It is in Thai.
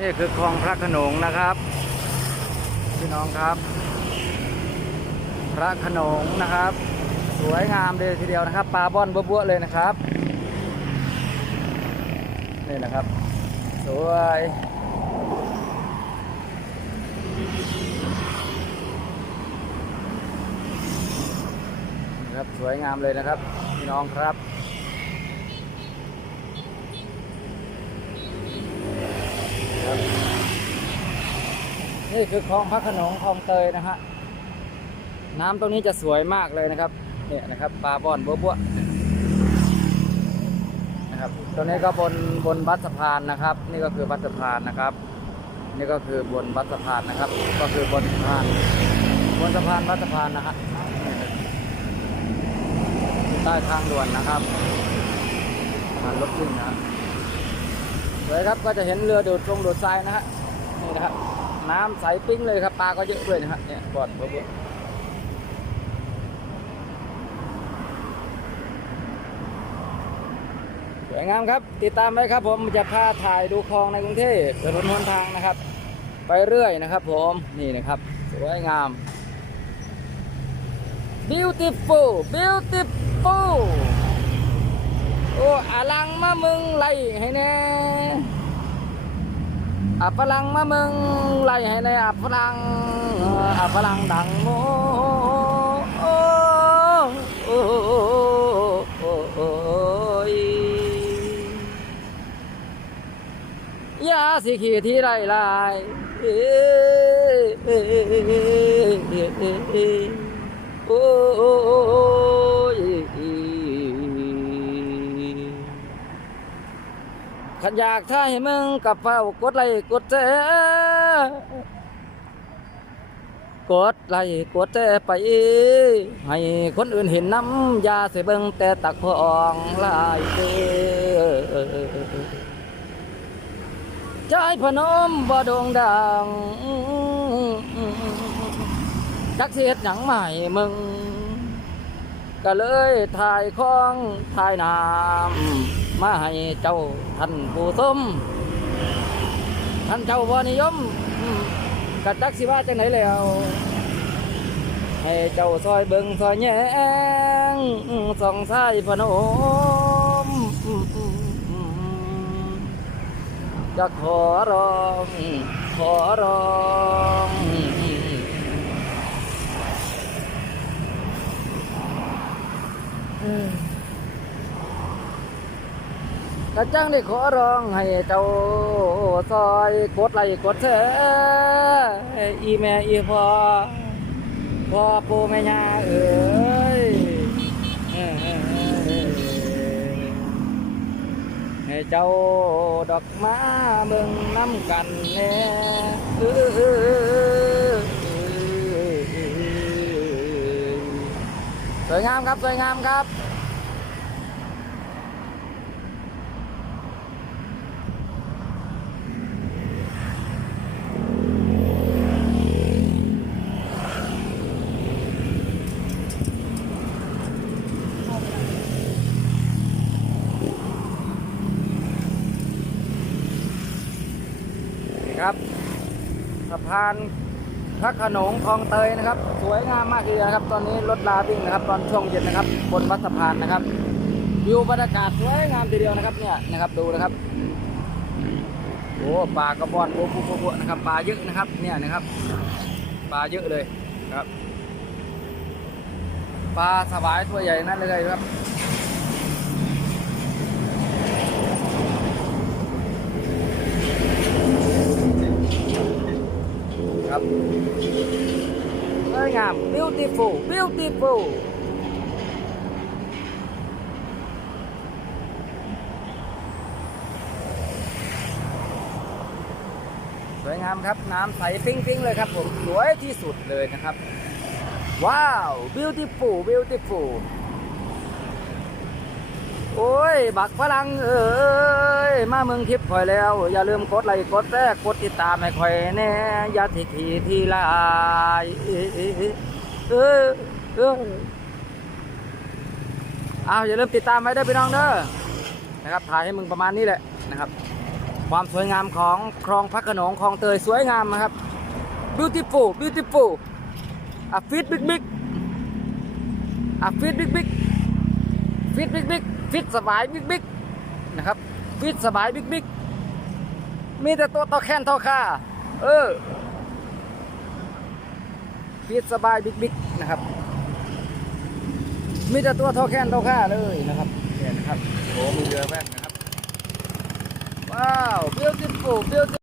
นี่คือคลองพระขนงนะครับ พี่น้องครับ พระขนงนะครับ สวยงามเลยทีเดียวนะครับปลาบ้อนบัวๆเลยนะครับนี่นะครับ สวยนะครับสวยงามเลยนะครับ พี่น้องครับ นี่คือคลองพระขนงคลองเตยนะฮะน้ำตรงนี้จะสวยมากเลยนะครับ เนี่ยนะครับปลาบอนบัวบัวนะครับตรงนี้ก็บนบนบัสสะพานนะครับ นี่ก็คือบัสสะพานนะครับ นี่ก็คือบนบัสสะพานนะครับ ก็คือบนสะพาน บนสะพานบัสสะพานนะฮะใต้ทางด่วนนะครับผ่านรถวิ่งนะฮะสวยครับก็จะเห็นเรือดูดลงดูดทรายนะฮะนี่นะครับ น้ำใสปิ้งเลยครับปลาก็เยอะด้วยนะฮะเนี่ยบอดบัวสวยงามครับ ติดตามไว้ครับ ผมจะพาถ่ายดูคลองในกรุงเทพถนนหนทางนะครับ ไปเรื่อยนะครับ ผมนี่นะครับ สวยงาม beautiful beautiful โอ้อลังมามึงไล่ให้แน่ อาพลังมามึงไล่ให้แน่อาพลังอาพลังดังโมโอ้โอ้โอ้ยยาสิขีที่ไรลายเอ้เอ้เอ้เอ้เอ้เอ้ยโอ้โอ้ ขันอยากท่าให้มึงกับเฝ้ากดไลค์กดแชร์กดไลค์กดแชร์ไปให้คนอื่นเห็นน้ำยาเสเบิงแต่ตักพองลายเด้อใจพนมบ่ด่งดังจักเสียดหยังใหม่มึง ก็เลยถ่ายของถ่ายน้ำมาให้เจ้าท่านผู้ชมท่านเจ้าบ่นิยมอืมกัจักสิว่าจังไหนแล้วให้เจ้าซอยเบิงซอยแยงส่องสายพนมจะขอร้อง ขอร้อง กระจังได้ขอร้องให้เจ้าซอยกดไลค์กดแชร์อีแม่อีพ่อพ่อปู่แม่ย่าเอ้ยให้เจ้าดอกมาเบิ่งน้ำกันแน่เอยส วยงามครับ สวยงามครับ ครับสะพาน พระขนงคลองเตยนะครับ สวยงามมากทีเดียวนะครับ ตอนนี้รถลาวิ่งนะครับ ตอนช่วงเย็นนะครับ บนวัดสะพานนะครับวิวบรรยากาศสวยงามทีเดียวนะครับเนี่ยนะครับดูนะครับโอ้ปลากระบอนโบบุบบุนะครับปลาเยอะนะครับเนี่ยนะครับปลาเยอะเลยครับปลาสวายตัวใหญ่นั่นเลยครับครับ วยงาม beautiful beautiful สวยงามครับ น้ำใสปิ้งๆเลยครับผม สวยที่สุดเลยนะครับ ว้าว beautiful beautiful โอ้ย บักฝรั่งเอ้ย มาเมืองทิพย์คอยแล้ว อย่าลืมกดไลค์กดแรกกดติดตามให้คอยแน่อย่าทิทีทีลายเออเออเออเออเอาอย่าลืมติดตามไว้ด้วยพี่น้องเด้อนะครับถ่ายให้มึงประมาณนี้แหละนะครับ ความสวยงามของคลองพระโขนงคลองเตยสวยงามนะครับ beautiful beautiful อะฟิตบิ๊กบิ๊กอะฟิตบิ๊กบิ๊ก ฟิตบิ๊กบิ๊กฟิตสบายบิ๊กบิ๊กนะครับฟิตสบายบิ๊กบิ๊กมีแต่ตัวต่อแค้นเท่าค่าเออฟิตสบายบิ๊กบิ๊กนะครับ มีแต่ตัวท่าแค้นเท่าค่าเลยนะครับเนี่ยนะครับโอ้มีเรือแว่นนะครับว้าว beautiful beautiful